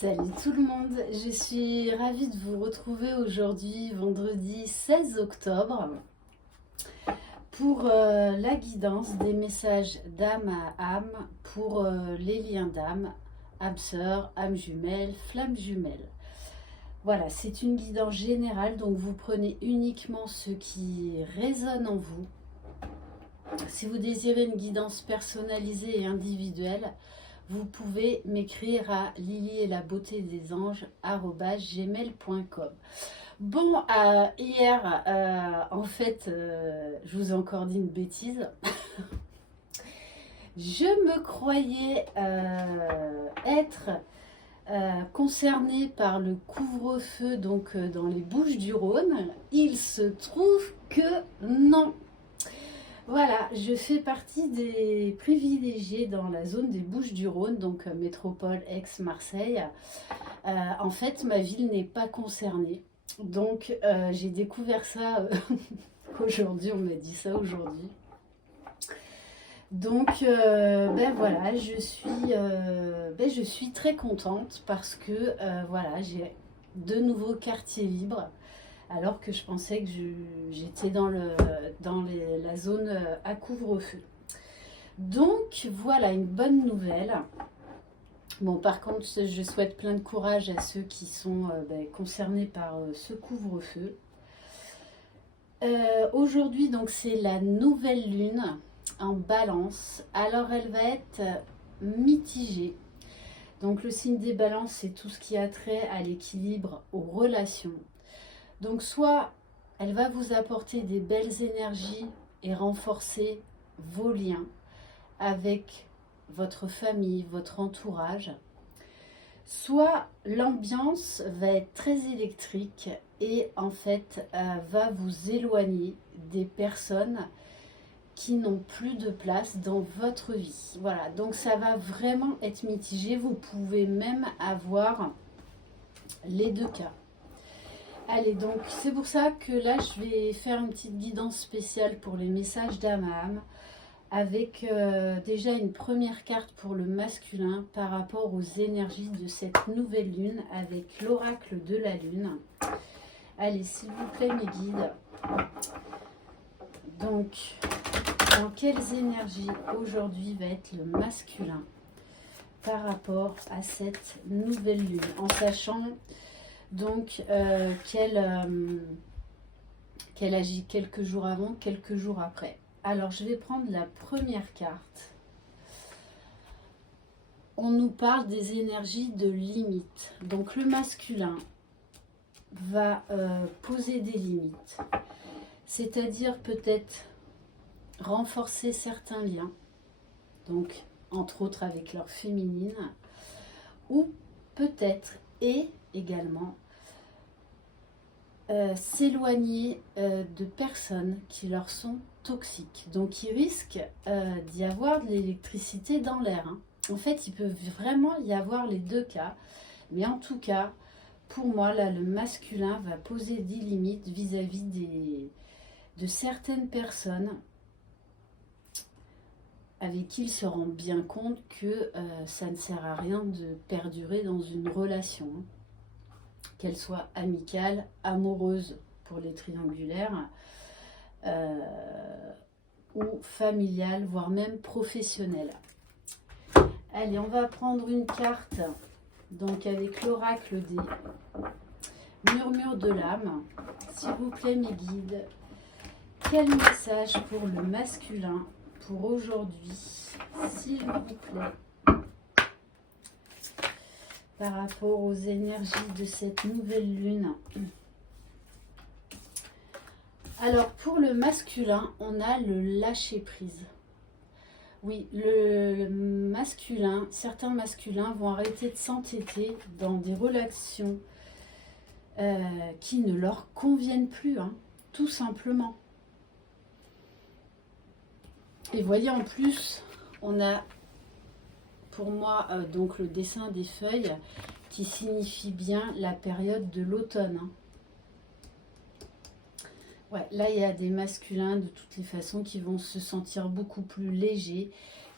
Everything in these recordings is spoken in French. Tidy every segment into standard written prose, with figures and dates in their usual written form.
Salut tout le monde, je suis ravie de vous retrouver aujourd'hui, vendredi 16 octobre, pour la guidance des messages d'âme à âme pour les liens d'âme, âme sœur, âme jumelle, flamme jumelle. Voilà, c'est une guidance générale, donc vous prenez uniquement ce qui résonne en vous. Si vous désirez une guidance personnalisée et individuelle, vous pouvez m'écrire à lily et la beauté des anges @gmail.com. Bon, hier, en fait, je vous ai encore dit une bêtise. Je me croyais être concernée par le couvre-feu donc dans les Bouches-du-Rhône. Il se trouve que non. Voilà, je fais partie des privilégiés dans la zone des Bouches-du-Rhône, donc métropole Aix-Marseille. En fait, ma ville n'est pas concernée. Donc, j'ai découvert ça aujourd'hui, on m'a dit ça aujourd'hui. Donc, ben voilà, je suis très contente parce que voilà, j'ai de nouveaux quartiers libres alors que je pensais que j'étais dans la zone à couvre-feu. Donc voilà une bonne nouvelle. Bon, par contre, je souhaite plein de courage à ceux qui sont concernés par ce couvre-feu. Aujourd'hui, donc, c'est la nouvelle lune en balance. Alors, elle va être mitigée. Donc, le signe des balances, c'est tout ce qui a trait à l'équilibre, aux relations. Donc soit elle va vous apporter des belles énergies et renforcer vos liens avec votre famille, votre entourage, soit l'ambiance va être très électrique et en fait va vous éloigner des personnes qui n'ont plus de place dans votre vie. Voilà, donc ça va vraiment être mitigé. Vous pouvez même avoir les deux cas. Allez, donc c'est pour ça que là, je vais faire une petite guidance spéciale pour les messages d'âme à âme, avec déjà une première carte pour le masculin par rapport aux énergies de cette nouvelle lune, avec l'oracle de la lune. Allez, s'il vous plaît, mes guides. Donc, dans quelles énergies aujourd'hui va être le masculin par rapport à cette nouvelle lune, en sachant donc qu'elle agit quelques jours avant, quelques jours après. Alors je vais prendre la première carte. On nous parle des énergies de limite. Donc le masculin va poser des limites, c'est-à-dire peut-être renforcer certains liens, donc entre autres avec leur féminine, ou peut-être et également s'éloigner de personnes qui leur sont toxiques. Donc il risque d'y avoir de l'électricité dans l'air. Hein. En fait, il peut vraiment y avoir les deux cas. Mais en tout cas, pour moi, là, le masculin va poser des limites vis-à-vis de certaines personnes avec qui il se rend bien compte que ça ne sert à rien de perdurer dans une relation. Hein. Qu'elle soit amicale, amoureuse pour les triangulaires, ou familiale, voire même professionnelle. Allez, on va prendre une carte, donc avec l'oracle des murmures de l'âme. S'il vous plaît, mes guides, quel message pour le masculin pour aujourd'hui, s'il vous plaît, par rapport aux énergies de cette nouvelle lune. Alors pour le masculin, on a le lâcher prise. Oui, le masculin, certains masculins vont arrêter de s'entêter dans des relations qui ne leur conviennent plus, hein, tout simplement. Et voyez, en plus, on a pour moi donc le dessin des feuilles qui signifie bien la période de l'automne. Hein. Ouais, là il y a des masculins de toutes les façons qui vont se sentir beaucoup plus légers,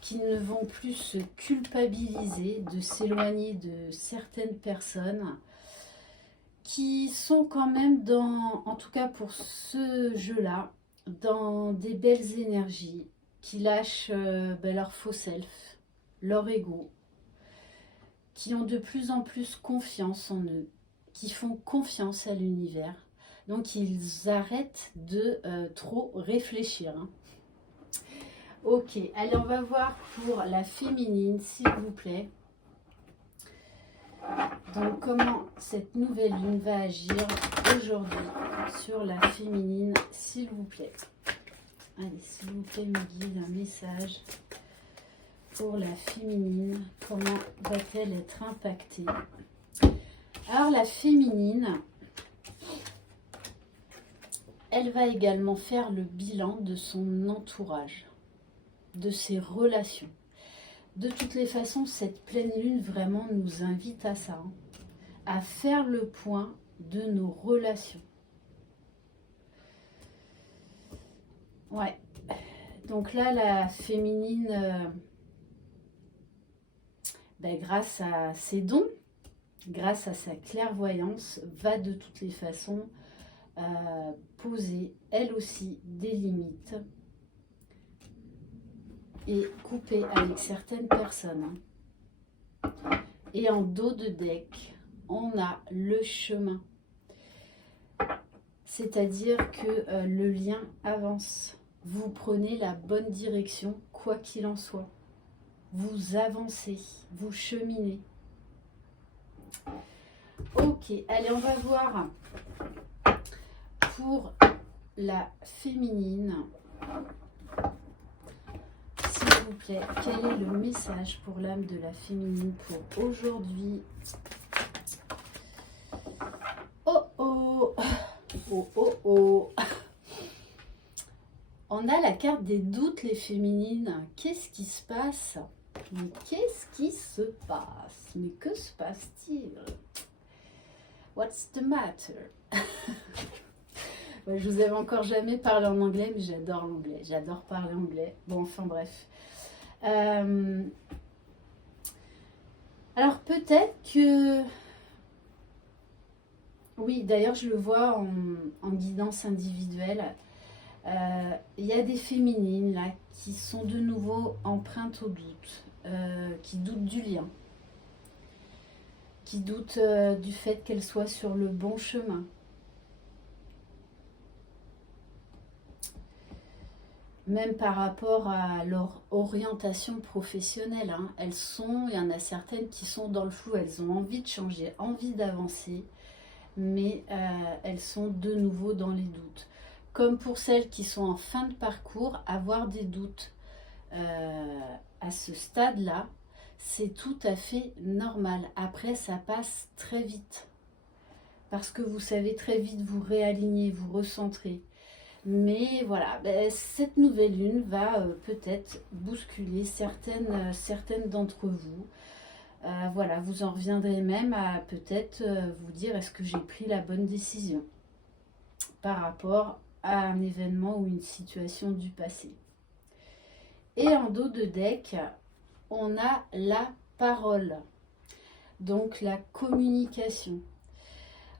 qui ne vont plus se culpabiliser de s'éloigner de certaines personnes qui sont quand même dans, en tout cas pour ce jeu-là, dans des belles énergies, qui lâchent leur faux self, leur ego, qui ont de plus en plus confiance en eux, qui font confiance à l'univers. Donc ils arrêtent de trop réfléchir. Hein. Ok, allez, on va voir pour la féminine, s'il vous plaît. Donc, comment cette nouvelle lune va agir aujourd'hui sur la féminine, s'il vous plaît. Allez, s'il vous plaît, me guide un message pour la féminine. Comment va-t-elle être impactée? Alors, la féminine, elle va également faire le bilan de son entourage, de ses relations. De toutes les façons, cette pleine lune vraiment nous invite à ça, hein, à faire le point de nos relations. Ouais, donc là, la féminine, grâce à ses dons, grâce à sa clairvoyance, va de toutes les façons poser, elle aussi, des limites et couper avec certaines personnes. Et en dos de deck, on a le chemin. C'est-à-dire que le lien avance. Vous prenez la bonne direction, quoi qu'il en soit. Vous avancez, vous cheminez. Ok, allez, on va voir pour la féminine. S'il vous plaît, quel est le message pour l'âme de la féminine pour aujourd'hui? Oh oh, oh oh oh. On a la carte des doutes, les féminines. Qu'est-ce qui se passe? Mais qu'est-ce qui se passe? Mais que se passe-t-il? What's the matter? Je vous avais encore jamais parlé en anglais, mais j'adore l'anglais. J'adore parler anglais. Bon, enfin bref. Alors peut-être que... Oui, d'ailleurs, je le vois en guidance individuelle. Il y a des féminines là qui sont de nouveau empreintes au doute, qui doutent du lien, qui doutent du fait qu'elles soient sur le bon chemin. Même par rapport à leur orientation professionnelle, hein. Il y en a certaines qui sont dans le flou, elles ont envie de changer, envie d'avancer, mais elles sont de nouveau dans les doutes. Comme pour celles qui sont en fin de parcours, avoir des doutes à ce stade-là, c'est tout à fait normal. Après, ça passe très vite, parce que vous savez très vite vous réaligner, vous recentrer. Mais voilà, cette nouvelle lune va peut-être bousculer certaines d'entre vous. Voilà, vous en reviendrez même à peut-être vous dire, est-ce que j'ai pris la bonne décision par rapport à un événement ou une situation du passé. Et en dos de deck, on a la parole, donc la communication.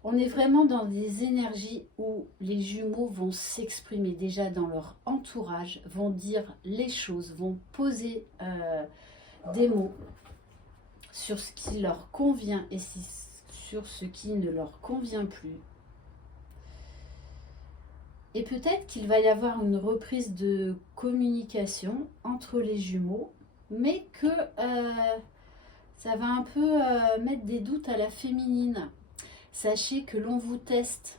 On est vraiment dans des énergies où les jumeaux vont s'exprimer déjà dans leur entourage, vont dire les choses, vont poser des mots sur ce qui leur convient et sur ce qui ne leur convient plus. Et peut-être qu'il va y avoir une reprise de communication entre les jumeaux, mais que ça va un peu mettre des doutes à la féminine. Sachez que l'on vous teste,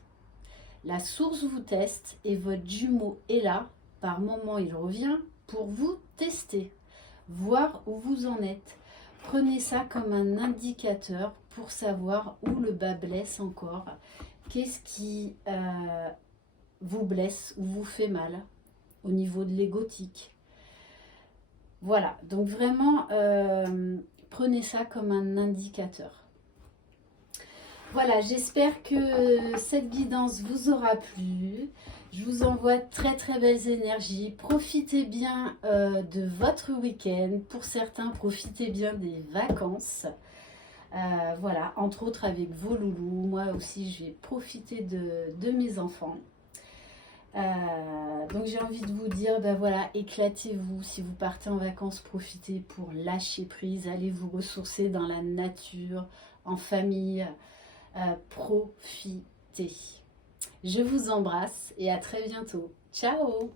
la source vous teste et votre jumeau est là, par moment il revient, pour vous tester, voir où vous en êtes. Prenez ça comme un indicateur pour savoir où le bas blesse encore, qu'est-ce qui vous blesse ou vous fait mal au niveau de l'égotique. Voilà, donc vraiment, prenez ça comme un indicateur. Voilà, j'espère que cette guidance vous aura plu. Je vous envoie très très belles énergies. Profitez bien de votre week-end. Pour certains, profitez bien des vacances. Voilà, entre autres avec vos loulous. Moi aussi, je vais profiter de mes enfants. Donc j'ai envie de vous dire, ben voilà, éclatez-vous. Si vous partez en vacances, profitez pour lâcher prise. Allez vous ressourcer dans la nature, en famille. Profitez. Je vous embrasse et à très bientôt. Ciao!